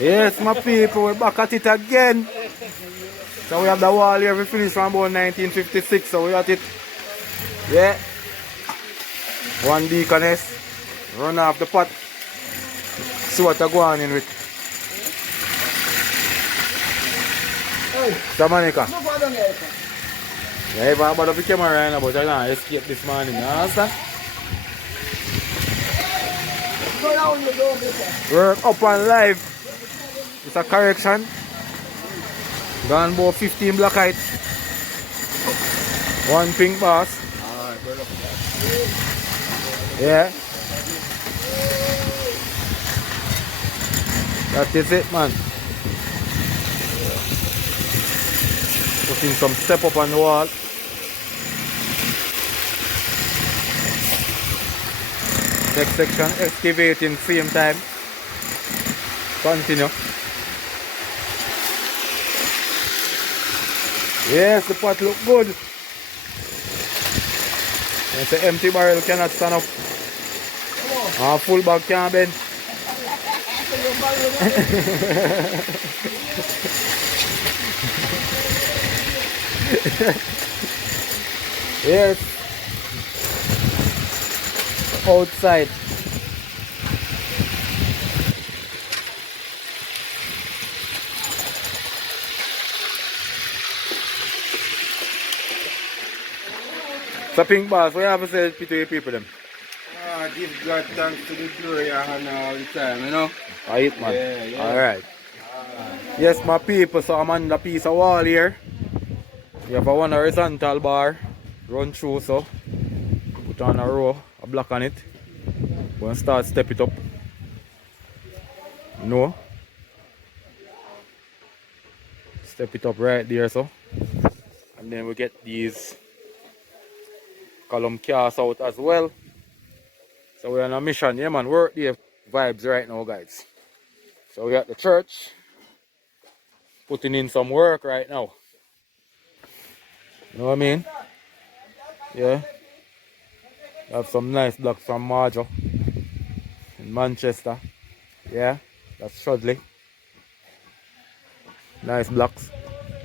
Yes, my people, we're back at it again. So we have the wall here, we finished from about 1956, so we at it. Yeah. One deaconess. Run off the pot. See what I go on in with. Hey, Samanika. no bother me. Yeah, if I bother the camera right now, but I can't escape this morning. You understand? Go down the door, Mr. Work up and live. It's a correction. Gone about 15 black height. One pink boss. Yeah. That is it, man. Putting some step up on the wall. Next section, excavating same time. Continue. Yes, the pot look good. It's an empty barrel cannot stand up. A full bag can't bend. Yes. Outside. So Pink Boss, what you have to say to the people them? Give God thanks to the glory and all the time, you know? Alright, man. Yeah. Alright. Yes, my people, so I'm on the piece of wall here. You have a one horizontal bar. Run through, so. Put on a row, a block on it. We're going to start step it up. No. Step it up right there, so. And then we get these column cast out as well. So we're on a mission, yeah man, work the vibes right now, guys. So we're at the church, putting in some work right now. You know what I mean? Yeah. Have some nice blocks from Marjo in Manchester. Yeah, that's Shudley. Nice blocks.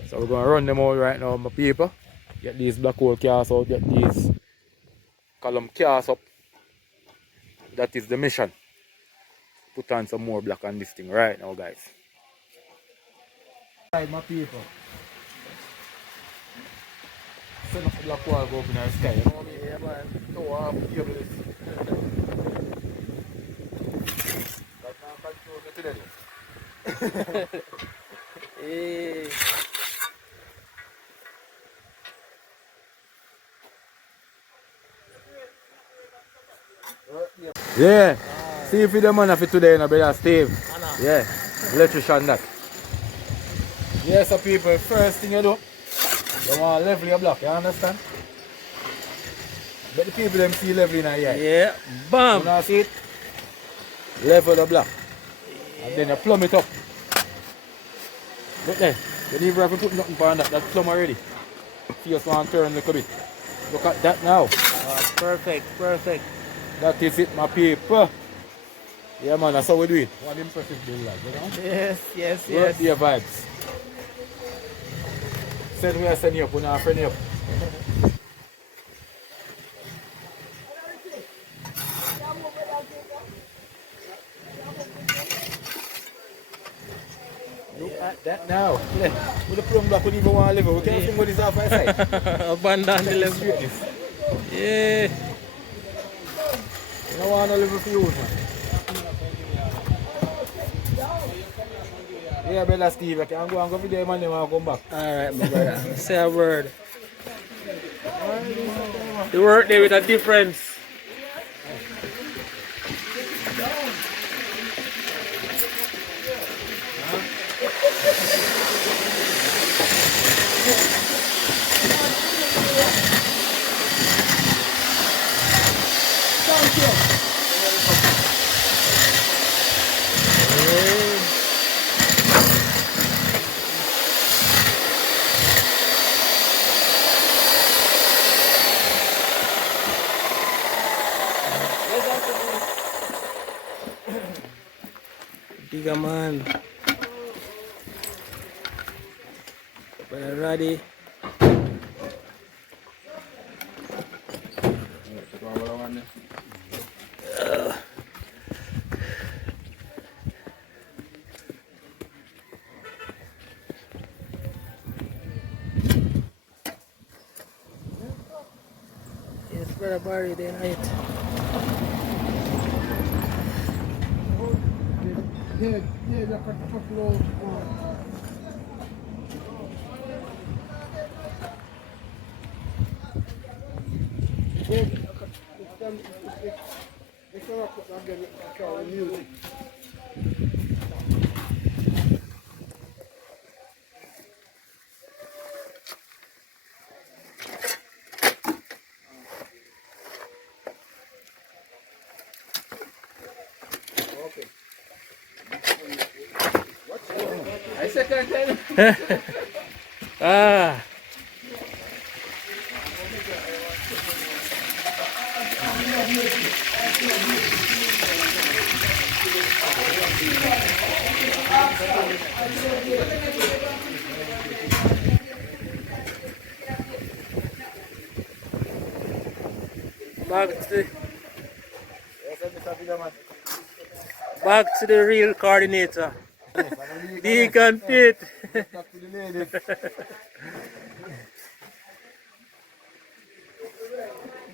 So we're gonna run them out right now, my people. Get these black hole cast out, get these column cast up. That is the mission. Put on some more black on this thing right now, guys. Right, my people. Send up the black wall go up in the sky. You know what I mean? Yeah, man. No, I'm cable this. That man control the today. Hey. Yeah. See if you the man for today, no brother Steve. Yeah. Electrician that. Yeah, so people, first thing you do, you want to level your block, you understand? But the people them see level in here. Yeah, bam! You know see it? Level the block. And then you plumb it up. Look there. You don't even have to put nothing on that. That's plumb already. See us want to turn a little bit. Look at that now. Perfect, perfect. That is it, my people. Yeah, man, that's how we do it. One impressive build, like, you know? Yes. Work your vibes. Send me a send you up, we're not friend you up. Look at that now. With the plumb block, we don't even want to level. We can't think what is off our side. Abandon the level. Yeah. You don't want to level for you, man. Yeah, brother Steve, I can go and go video, man, then I'll come back. Alright, my brother. Say a word. You work there with a difference. Bigger man. ready. Yes, brother Barry, they night. Yeah, yeah, that's a couple of it's not up to them, it's all the music. I second time. Ah, back back to the real coordinator. Deacon Pete.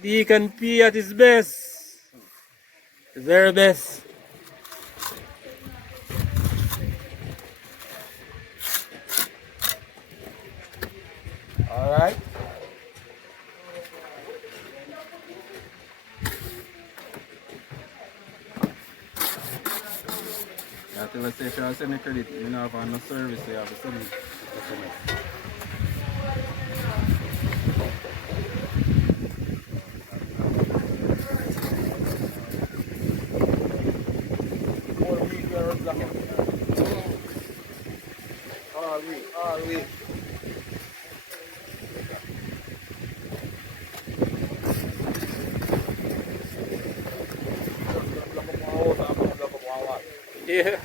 Deacon P at his best. The very best. Alright. I tell the station I send the credit, you know, if I'm no service, you have to send me. All week. Yeah.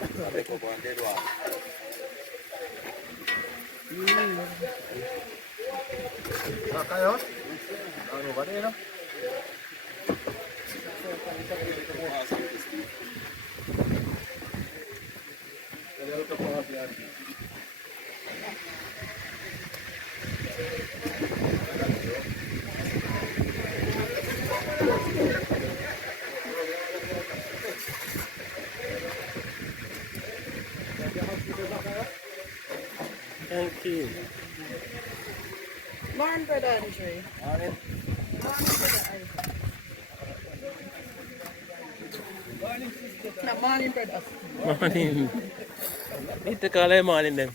Thank you. Morning, brother Andre. Morning. No, morning, brother. Morning. Need to call him morning then.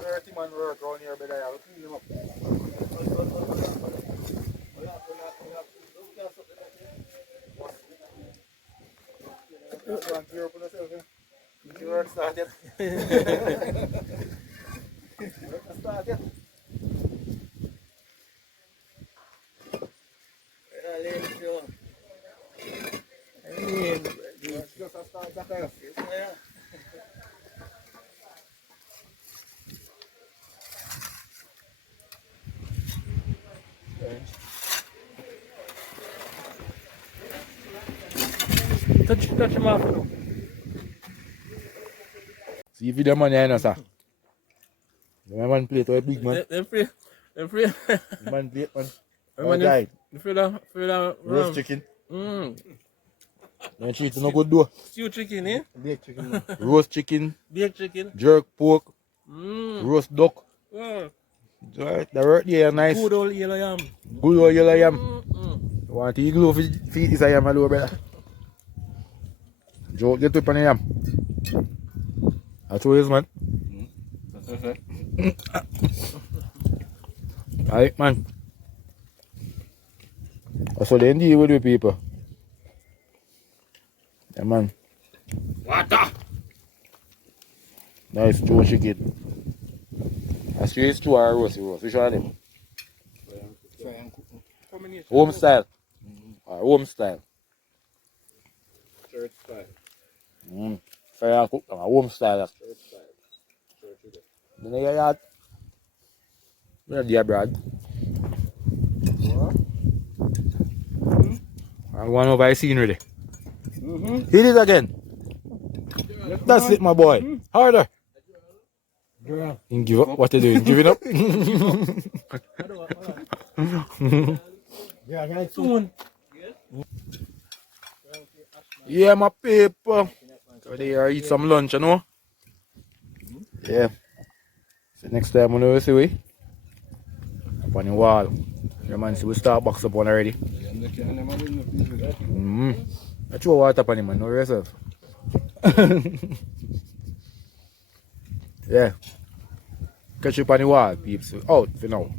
Dirty man work around here, but I will clean them up. Gear up on yourself, yeah? You work started. Work started. Just a start back off. Touch him off. See if you the man here, no, sir. The man plate with a big man. Them free. The man plate, man. Them Oh, guy. free the Roast chicken. Mm. No treat no good though. Stew chicken, eh? Baked chicken, man. Roast chicken, Baked chicken. jerk pork, Mm. roast duck. Oh, Right, the work there nice. good old yellow yam. Good old yellow yam. Mm-mm. Want to eat glue feed this yam, hello, brother. Joe, get up on the yam. That's what it is, man. That's it. Alright, man. That's what they deal with people. Yeah, man. Water! Nice Joe chicken. A straight stew or a roasty roast? Which one of them? Try and cook. Home style. Or home style. Church style. Fire and cook. Home style. Church style. Church chicken. Then you got dear Brad. I'm going over the scene ready. Hit it again. That's it, my boy. Harder. You give up. What you doing? Giving up? Soon. Yeah, my people. So they are eat some lunch, you know? Yeah. So next time we know see we up on the wall. Yeah man, see we start box up one already. I throw water up on him man, know yourself. Yeah. Catch you up on the wall, peeps. Out for now.